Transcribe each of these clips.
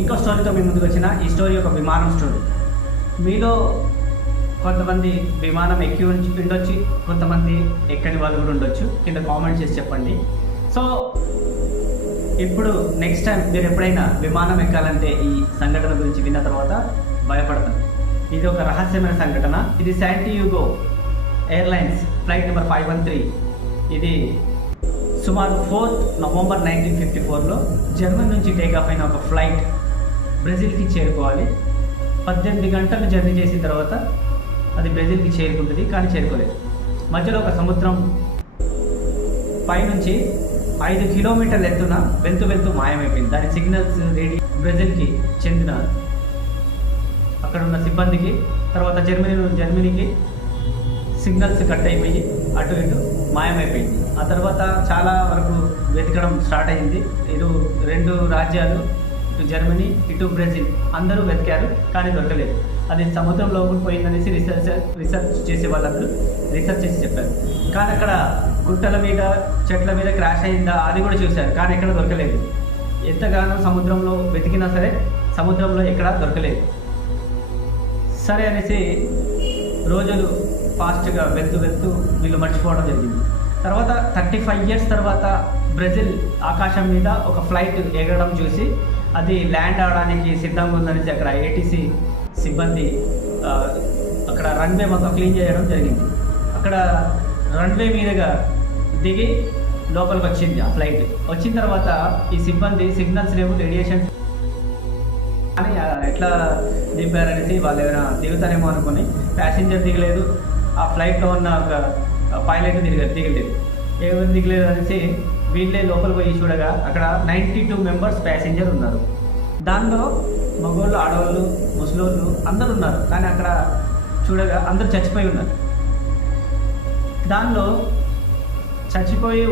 ఇంకో స్టోరీతో మీ ముందుకు వచ్చిన ఈ స్టోరీ ఒక విమానం స్టోరీ. మీలో కొంతమంది విమానం ఎక్కి ఉండొచ్చు, కొంతమంది ఎక్కని వాళ్ళు కూడా ఉండొచ్చు. కింద కామెంట్ చేసి చెప్పండి. సో ఇప్పుడు నెక్స్ట్ టైం మీరు ఎప్పుడైనా విమానం ఎక్కాలంటే ఈ సంఘటన గురించి విన్న తర్వాత భయపడతారు. ఇది ఒక రహస్యమైన సంఘటన. ఇది శాంటియాగో ఎయిర్లైన్స్ ఫ్లైట్ నెంబర్ 513. ఇది సుమారు 4th నవంబర్ 1954లో జర్మనీ నుంచి టేకాఫ్ అయిన ఒక ఫ్లైట్ బ్రెజిల్కి చేరుకోవాలి. 18 గంటలు జర్నీ చేసిన తర్వాత అది బ్రెజిల్కి చేరుకుంటుంది, కానీ చేరుకోలేదు. మధ్యలో ఒక సముద్రం పైనుంచి 5 కిలోమీటర్ల ఎత్తున వెళ్తూ మాయమైపోయింది. దాని సిగ్నల్స్ రేడియో బ్రెజిల్కి చెందిన అక్కడ ఉన్న సిబ్బందికి, తర్వాత జర్మనీకి సిగ్నల్స్ కట్ అయిపోయి అటు ఇటు మాయమైపోయింది. ఆ తర్వాత చాలా వరకు వెతకడం స్టార్ట్ అయింది. ఇటు 2 రాజ్యాలు, ఇటు జర్మనీ ఇటు బ్రెజిల్ అందరూ వెతికారు, కానీ దొరకలేదు. అది సముద్రంలో పోయిందనేసి రీసెర్చ్ చేసే వాళ్ళందరూ రీసెర్చ్ చేసి చెప్పారు. కానీ అక్కడ గుట్టల మీద చెట్ల మీద క్రాష్ అయిందా అది కూడా చూశారు, కానీ ఎక్కడ దొరకలేదు. ఎంతగానో సముద్రంలో వెతికినా సరే సముద్రంలో ఎక్కడా దొరకలేదు. సరే అనేసి రోజులు ఫాస్ట్గా వెళ్తూ వీళ్ళు మర్చిపోవడం జరిగింది. తర్వాత 35 years తర్వాత బ్రెజిల్ ఆకాశం మీద ఒక ఫ్లైట్ ఎగరడం చూసి అది ల్యాండ్ అవడానికి సిద్ధంగా ఉందనేసి అక్కడ ఏటీసీ సిబ్బంది అక్కడ రన్వే మొత్తం క్లీన్ చేయడం జరిగింది. అక్కడ రన్వే మీదుగా దిగి లోపలికి వచ్చింది ఆ ఫ్లైట్. వచ్చిన తర్వాత ఈ సిబ్బంది సిగ్నల్స్ లేవు, రేడియేషన్ అని ఎట్లా దింపారనేసి వాళ్ళు ఏమైనా దిగుతారేమో అనుకుని ప్యాసింజర్ దిగలేదు, ఆ ఫ్లైట్లో ఉన్న ఒక పైలట్ దిగలేదు. ఎవరు దిగలేదు అనేసి వీళ్ళే లోపలికి పోయి చూడగా అక్కడ 92 members ప్యాసింజర్ ఉన్నారు. దానిలో మగవాళ్ళు, ఆడవాళ్ళు, ముసలోళ్ళు అందరూ ఉన్నారు. కానీ అక్కడ చూడగా అందరూ చచ్చిపోయి ఉన్నారు. దానిలో చచ్చిపోయి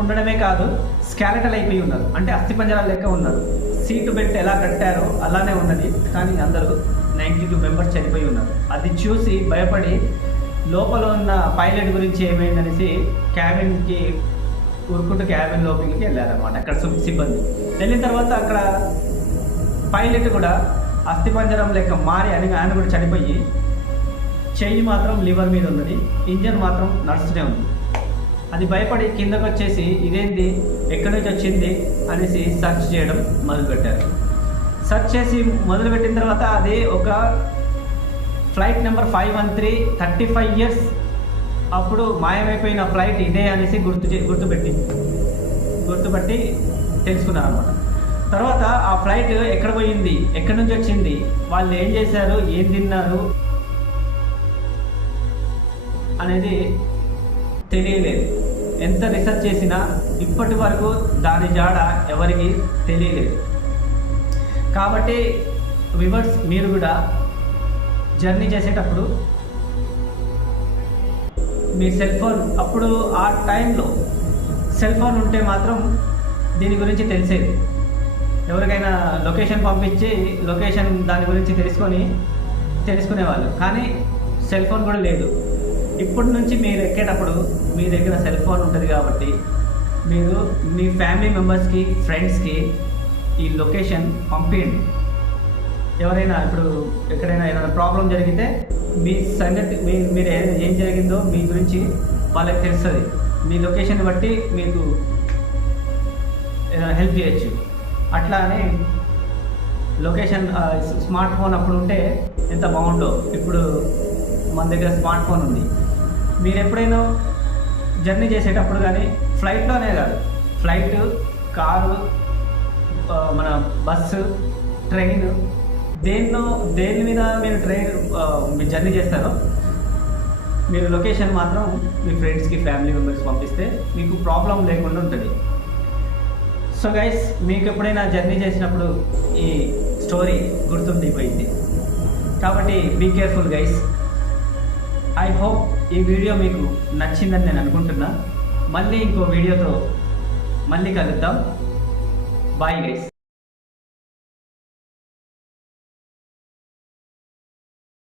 ఉండడమే కాదు, స్కెలెటల్ అయిపోయి ఉన్నారు. అంటే అస్థిపంజరాలు లెక్క ఉన్నారు. సీటు బెల్ట్ ఎలా కట్టారో అలానే ఉన్నది, కానీ అందరూ 92 members చనిపోయి ఉన్నారు. అది చూసి భయపడి లోపల ఉన్న పైలట్ గురించి ఏమైందనేసి క్యాబిన్కి ఉరుకుంటూ క్యాబిన్ లోపలికి వెళ్ళారనమాట. అక్కడ సిబ్బంది వెళ్ళిన తర్వాత అక్కడ పైలట్ కూడా అస్థిపంజరం లెక్క మారి ఆయన కూడా చనిపోయి, చెయ్యి మాత్రం లివర్ మీద ఉన్నది, ఇంజన్ మాత్రం నడుస్తూనే ఉంది. అది భయపడి కిందకు వచ్చేసి ఇదేంటి, ఎక్కడి నుంచి వచ్చింది అనేసి సెర్చ్ చేయడం మొదలుపెట్టారు. సెర్చ్ చేసి మొదలుపెట్టిన తర్వాత అది ఒక ఫ్లైట్ నెంబర్ 513 35 years అప్పుడు మాయమైపోయిన ఫ్లైట్ ఇదే అనేసి గుర్తుపట్టి తెలుసుకున్నారనమాట. తర్వాత ఆ ఫ్లైట్ ఎక్కడ పోయింది, ఎక్కడి నుంచి వచ్చింది, వాళ్ళు ఏం చేశారు, ఏం తిన్నారు అనేది తెలియలేదు. ఎంత రీసెర్చ్ చేసినా ఇప్పటి వరకు దాని జాడ ఎవరికి తెలియలేదు. కాబట్టి వ్యూవర్స్, మీరు కూడా జర్నీ చేసేటప్పుడు మీ సెల్ ఫోన్, అప్పుడు ఆ టైంలో సెల్ ఫోన్ ఉంటే మాత్రం దీని గురించి తెలిసేది. ఎవరికైనా లొకేషన్ పంపించి లొకేషన్ దాని గురించి తెలుసుకునేవాళ్ళు. కానీ సెల్ ఫోన్ కూడా లేదు. ఇప్పటి నుంచి మీరు ఎక్కేటప్పుడు మీ దగ్గర సెల్ ఫోన్ ఉంటుంది కాబట్టి మీరు మీ ఫ్యామిలీ మెంబర్స్కి, ఫ్రెండ్స్కి ఈ లొకేషన్ పంపించండి. ఎవరైనా ఇప్పుడు ఎక్కడైనా ఏదైనా ప్రాబ్లం జరిగితే మీ సంగతి, మీరు ఏం జరిగిందో మీ గురించి వాళ్ళకి తెలుస్తుంది. మీ లొకేషన్ బట్టి మీకు ఏదైనా హెల్ప్ చేయొచ్చు. అట్లా అని లొకేషన్ స్మార్ట్ ఫోన్ అప్పుడు ఉంటే ఎంత బాగుండో, ఇప్పుడు మన దగ్గర స్మార్ట్ ఫోన్ ఉంది. మీరు ఎప్పుడైనా జర్నీ చేసేటప్పుడు కానీ ఫ్లైట్లోనే కాదు, ఫ్లైట్, కారు, మన బస్సు, ట్రైన్, దేని మీద మీరు మీరు జర్నీ చేస్తారో మీరు లొకేషన్ మాత్రం మీ ఫ్రెండ్స్కి, ఫ్యామిలీ మెంబర్స్కి పంపిస్తే మీకు ప్రాబ్లం లేకుండా ఉంటుంది. సో గైస్, మీకు ఎప్పుడైనా జర్నీ చేసినప్పుడు ఈ స్టోరీ గుర్తుండిపోయింది. కాబట్టి be careful guys. I hope ఈ వీడియో మీకు నచ్చిందని నేను అనుకుంటున్నా. మళ్ళీ ఇంకో వీడియోతో మళ్ళీ కలుద్దాం. Bye guys.